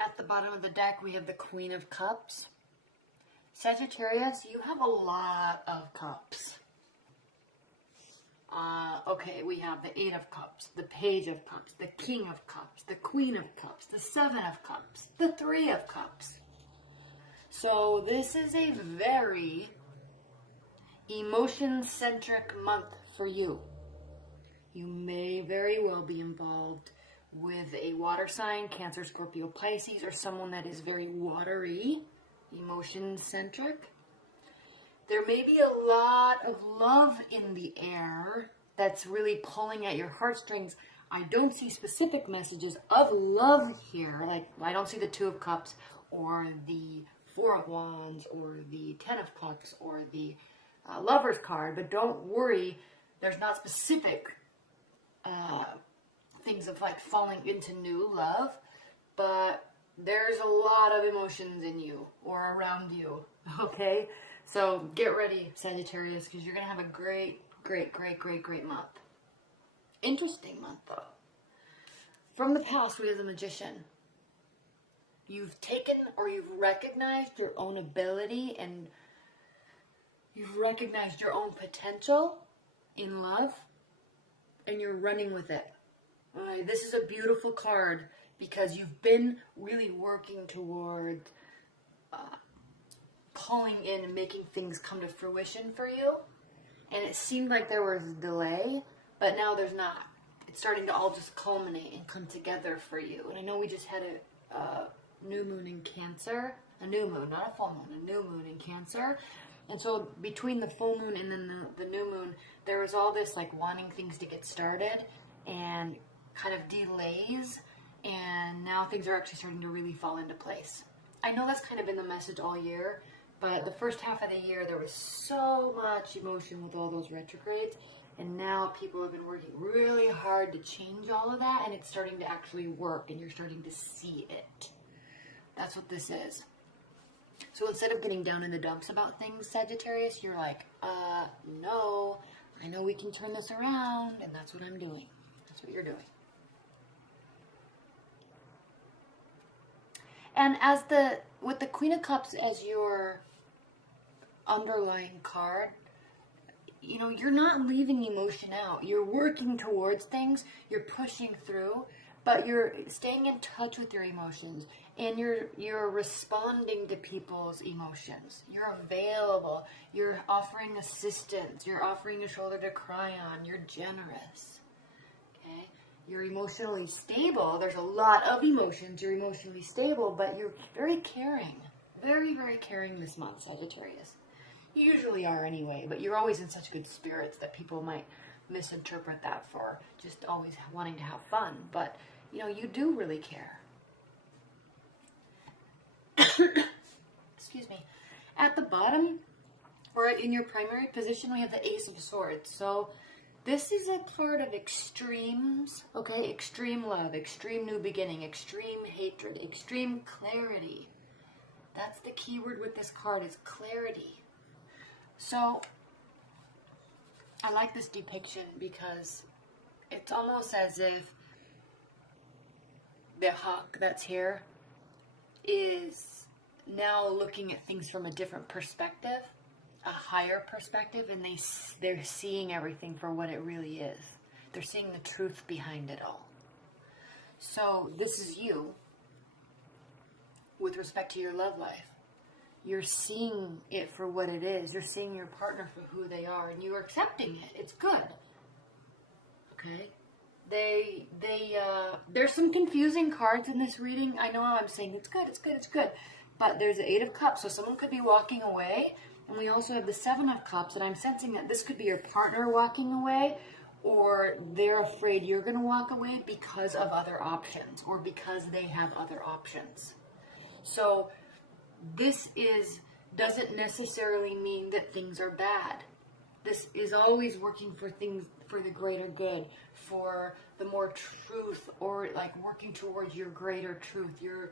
At the bottom of the deck, we have the Queen of Cups. Sagittarius, you have a lot of cups. Okay, we have the Eight of Cups, the Page of Cups, the King of Cups, the Queen of Cups, the Seven of Cups, the Three of Cups. So this is a very emotion-centric month for you. You may very well be involved with a water sign, Cancer, Scorpio, Pisces, or someone that is very watery, emotion-centric. There may be a lot of love in the air that's really pulling at your heartstrings. I don't see specific messages of love here. Like, I don't see the Two of Cups or the Four of Wands or the Ten of Cups or the Lover's card. But don't worry, there's not specific things of like falling into new love. But there's a lot of emotions in you or around you, okay? So get ready, Sagittarius, because you're going to have a great month. Interesting month, though. From the past, we have the Magician. You've taken or you've recognized your own ability and you've recognized your own potential in love and you're running with it. All right, this is a beautiful card because you've been really working toward pulling in and making things come to fruition for you. And it seemed like there was a delay, but now there's not. It's starting to all just culminate and come together for you. And I know we just had a new moon in Cancer. A new moon, not a full moon. A new moon in Cancer. And so between the full moon and then the new moon, there was all this like wanting things to get started and kind of delays. And now things are actually starting to really fall into place. I know that's kind of been the message all year, but the first half of the year there was so much emotion with all those retrogrades, and now people have been working really hard to change all of that, and it's starting to actually work, and you're starting to see it. That's what this is. So instead of getting down in the dumps about things, Sagittarius, you're like, no, I know we can turn this around, and that's what I'm doing. That's what you're doing. And with the Queen of Cups as your underlying card, you know, you're not leaving emotion out. You're working towards things, you're pushing through, but you're staying in touch with your emotions and you're responding to people's emotions. You're available, you're offering assistance, you're offering a shoulder to cry on, you're generous. Okay? You're emotionally stable. There's a lot of emotions. You're emotionally stable, but you're very caring. Very, very caring this month, Sagittarius. You usually are anyway, but you're always in such good spirits that people might misinterpret that for just always wanting to have fun. But, you know, you do really care. Excuse me. At the bottom, or in your primary position, we have the Ace of Swords. So this is a card of extremes, okay? Extreme love, extreme new beginning, extreme hatred, extreme clarity. That's the key word with this card is clarity. So I like this depiction because it's almost as if the hawk that's here is now looking at things from a different perspective, a higher perspective, and they're seeing everything for what it really is. They're seeing the truth behind it all. So this is you with respect to your love life. You're seeing it for what it is. You're seeing your partner for who they are, and you're accepting it. It's good. Okay? There's some confusing cards in this reading. I know I'm saying it's good, it's good, it's good. But there's the Eight of Cups, so someone could be walking away. And we also have the Seven of Cups, and I'm sensing that this could be your partner walking away, or they're afraid you're going to walk away because of other options, or because they have other options. So this doesn't necessarily mean that things are bad. This is always working for things, for the greater good, for the more truth, or like working towards your greater truth, your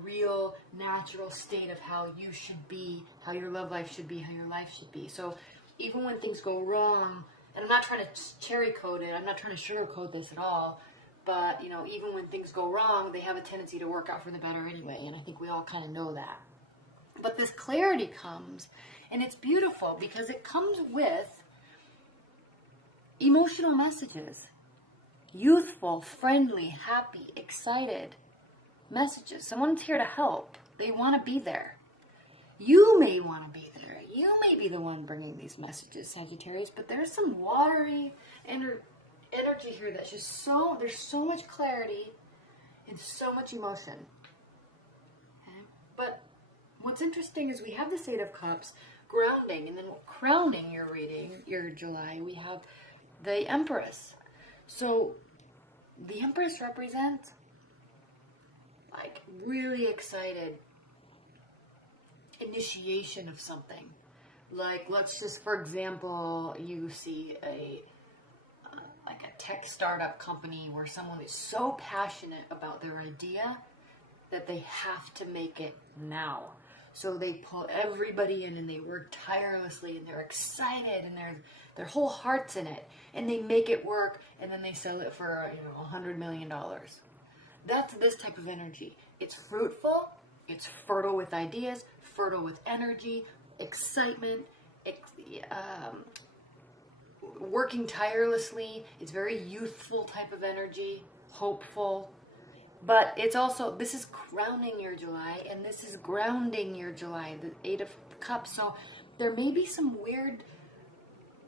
real natural state of how you should be, how your love life should be, how your life should be. So even when things go wrong, and I'm not trying to cherry coat it, I'm not trying to sugarcoat this at all, But, you know, even when things go wrong, they have a tendency to work out for the better anyway. And I think we all kind of know that. But this clarity comes, and it's beautiful because it comes with emotional messages. Youthful, friendly, happy, excited messages. Someone's here to help. They want to be there. You may want to be there. You may be the one bringing these messages, Sagittarius, but there's some watery energy here that's just there's so much clarity and so much emotion. Okay? But what's interesting is we have this Eight of Cups grounding, and then crowning your reading, your July, we have the Empress. So the Empress represents like really excited initiation of something. Like, let's just, for example, you see like a tech startup company where someone is so passionate about their idea that they have to make it now. So they pull everybody in and they work tirelessly and they're excited and their whole heart's in it, and they make it work, and then they sell it for, you know, $100 million. That's this type of energy. It's fruitful, it's fertile with ideas, fertile with energy, excitement, working tirelessly. It's very youthful type of energy, hopeful. But it's also, this is crowning your July, and this is grounding your July, the Eight of Cups. So there may be some weird,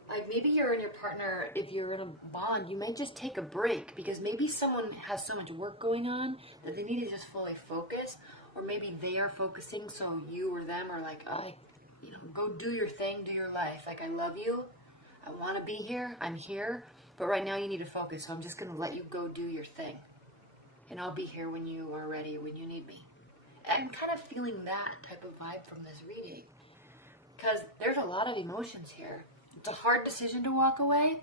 like maybe you're and your partner, if you're in a bond, you might just take a break because maybe someone has so much work going on that they need to just fully focus, or maybe they are focusing, so you or them are like, oh, you know, go do your thing, do your life. Like, I love you, I want to be here, I'm here, but right now you need to focus, so I'm just going to let you go do your thing. And I'll be here when you are ready, when you need me. And I'm kind of feeling that type of vibe from this reading, because there's a lot of emotions here. It's a hard decision to walk away,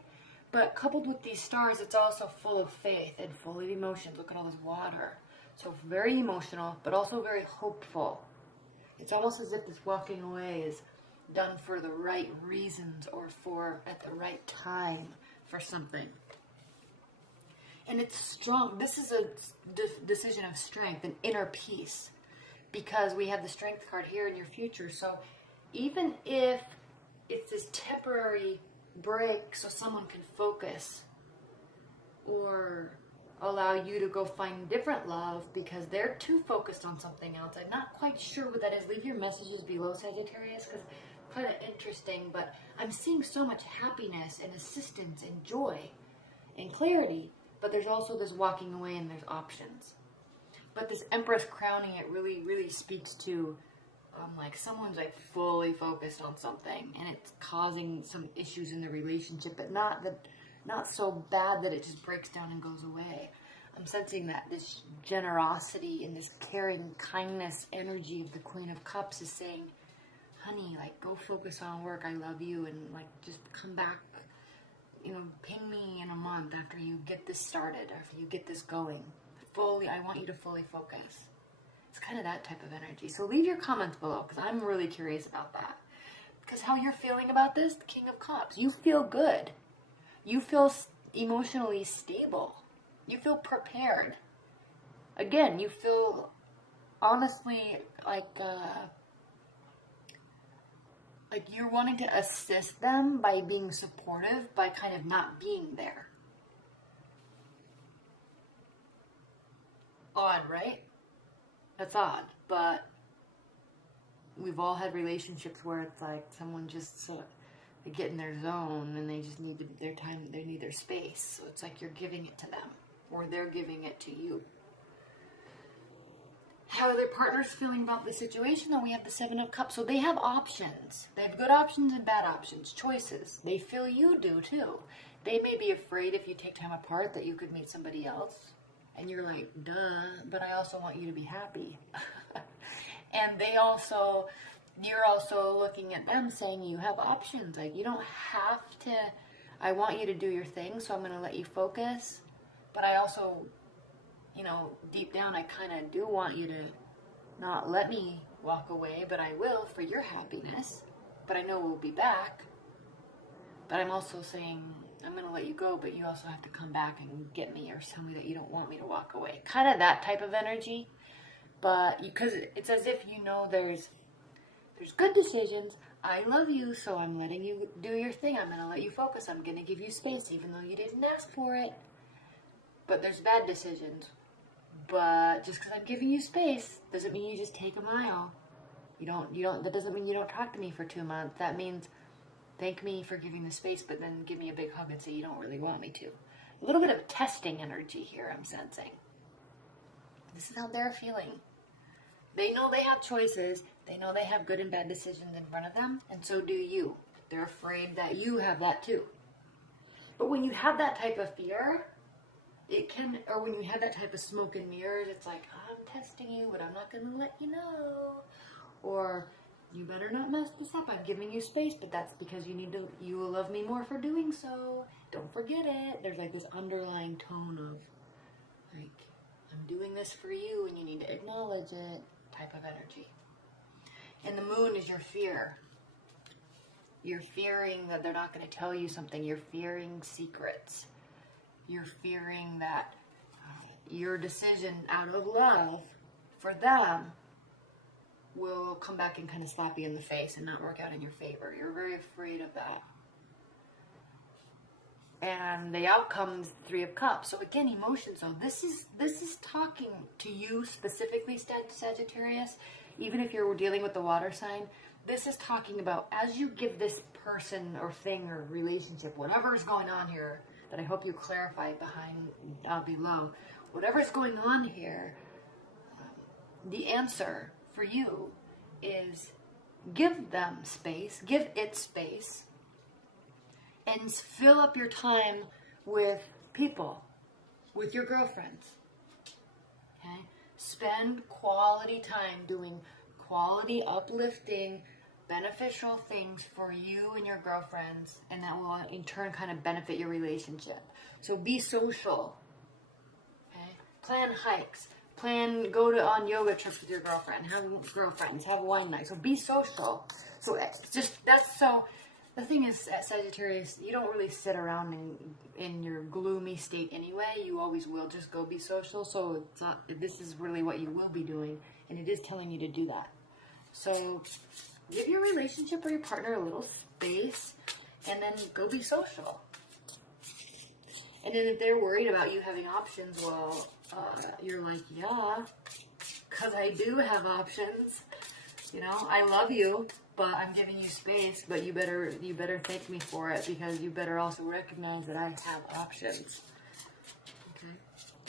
but coupled with these stars, it's also full of faith and full of emotions. Look at all this water. So very emotional, but also very hopeful. It's almost as if this walking away is done for the right reasons or for at the right time for something. And it's strong. This is a decision of strength and inner peace, because we have the Strength card here in your future. So even if it's this temporary break so someone can focus or allow you to go find different love because they're too focused on something else. I'm not quite sure what that is. Leave your messages below, Sagittarius, because it's kind of interesting. But I'm seeing so much happiness and assistance and joy and clarity. But there's also this walking away and there's options. But this Empress crowning, it really, really speaks to like someone's like fully focused on something and it's causing some issues in the relationship, but not so bad that it just breaks down and goes away. I'm sensing that this generosity and this caring, kindness energy of the Queen of Cups is saying, honey, like, go focus on work. I love you, and like, just come back, you know, ping me in a month after you get this started, after you get this going. I want you to fully focus. It's kind of that type of energy. So leave your comments below, because I'm really curious about that. Because how you're feeling about this, the King of Cups, you feel good. You feel emotionally stable. You feel prepared. Again, you feel honestly like you're wanting to assist them by being supportive, by kind of not being there. Odd, right? That's odd, but we've all had relationships where it's like someone just they get in their zone and they just need their time, they need their space. So it's like you're giving it to them, or they're giving it to you. How are their partners feeling about the situation? Then we have the Seven of Cups. So they have options. They have good options and bad options, choices. They feel you do too. They may be afraid if you take time apart that you could meet somebody else. And you're like, duh, but I also want you to be happy. And you're also looking at them saying you have options. Like, you don't have to, I want you to do your thing, so I'm going to let you focus. But I also, you know, deep down, I kind of do want you to not let me walk away, but I will for your happiness. But I know we'll be back. But I'm also saying, I'm going to let you go, but you also have to come back and get me or tell me that you don't want me to walk away. Kind of that type of energy. But because it's as if you know there's good decisions. I love you, so I'm letting you do your thing. I'm going to let you focus. I'm going to give you space, even though you didn't ask for it. But there's bad decisions. But just because I'm giving you space doesn't mean you just take a mile. That doesn't mean you don't talk to me for 2 months. That means thank me for giving the space, but then give me a big hug and say you don't really want me to. A little bit of testing energy here I'm sensing. This is how they're feeling. They know they have choices. They know they have good and bad decisions in front of them, and so do you. They're afraid that you have that too. But when you have that type of fear, or when you have that type of smoke and mirrors, it's like, I'm testing you, but I'm not going to let you know. Or, you better not mess this up. I'm giving you space, but that's because you will love me more for doing so. Don't forget it. There's like this underlying tone of, like, I'm doing this for you and you need to acknowledge it type of energy. And the moon is your fear. You're fearing that they're not going to tell you something. You're fearing secrets. You're fearing that your decision out of love for them will come back and kind of slap you in the face and not work out in your favor. You're very afraid of that. And the outcome's 3 of Cups. So again, emotions. So this is talking to you specifically, Sagittarius. Even if you're dealing with the water sign, this is talking about as you give this person or thing or relationship, whatever is going on here, that I hope you clarify below. Whatever is going on here, the answer for you is give them space, give it space, and fill up your time with people, with your girlfriends. Okay? Spend quality time doing quality, uplifting, beneficial things for you and your girlfriends, and that will in turn kind of benefit your relationship. So be social. Okay? Plan hikes. Go on yoga trips with your girlfriend. Have wine nights. So be social. So the thing is, at Sagittarius, you don't really sit around in your gloomy state anyway. You always will. Just go be social. So this is really what you will be doing, and it is telling you to do that. So give your relationship or your partner a little space, and then go be social. And then if they're worried about you having options, well, you're like, yeah, because I do have options. You know, I love you, but I'm giving you space, but you better thank me for it, because you better also recognize that I have options. Okay?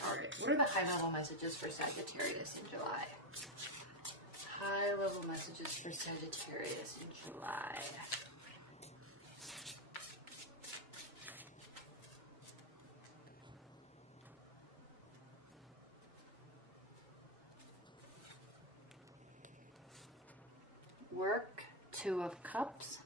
All right. What are the high-level messages for Sagittarius in July? High-level messages for Sagittarius in July. Work, 2 of Cups,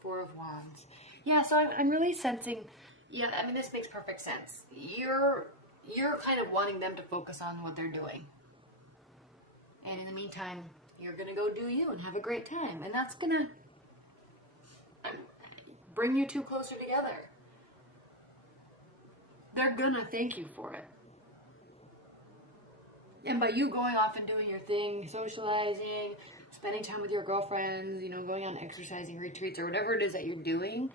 4 of Wands. Yeah, so I'm really sensing, yeah, I mean, this makes perfect sense. You're kind of wanting them to focus on what they're doing. And in the meantime, you're going to go do you and have a great time. And that's going to bring you two closer together. They're going to thank you for it. And by you going off and doing your thing, socializing, spending time with your girlfriends, you know, going on exercising retreats or whatever it is that you're doing,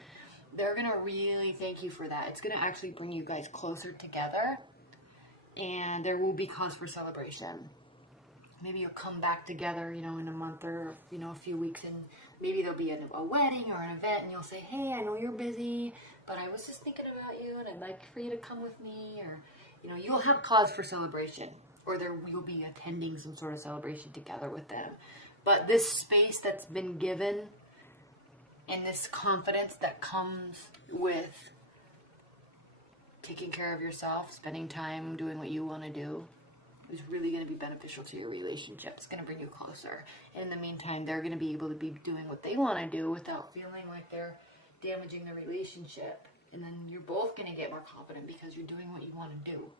they're going to really thank you for that. It's going to actually bring you guys closer together, and there will be cause for celebration. Maybe you'll come back together, you know, in a month or, you know, a few weeks, and maybe there'll be a wedding or an event, and you'll say, hey, I know you're busy, but I was just thinking about you, and I'd like for you to come with me, or, you know, you'll have cause for celebration, or you'll be attending some sort of celebration together with them. But this space that's been given and this confidence that comes with taking care of yourself, spending time doing what you want to do, is really going to be beneficial to your relationship. It's going to bring you closer. And in the meantime, they're going to be able to be doing what they want to do without feeling like they're damaging the relationship. And then you're both going to get more confident because you're doing what you want to do.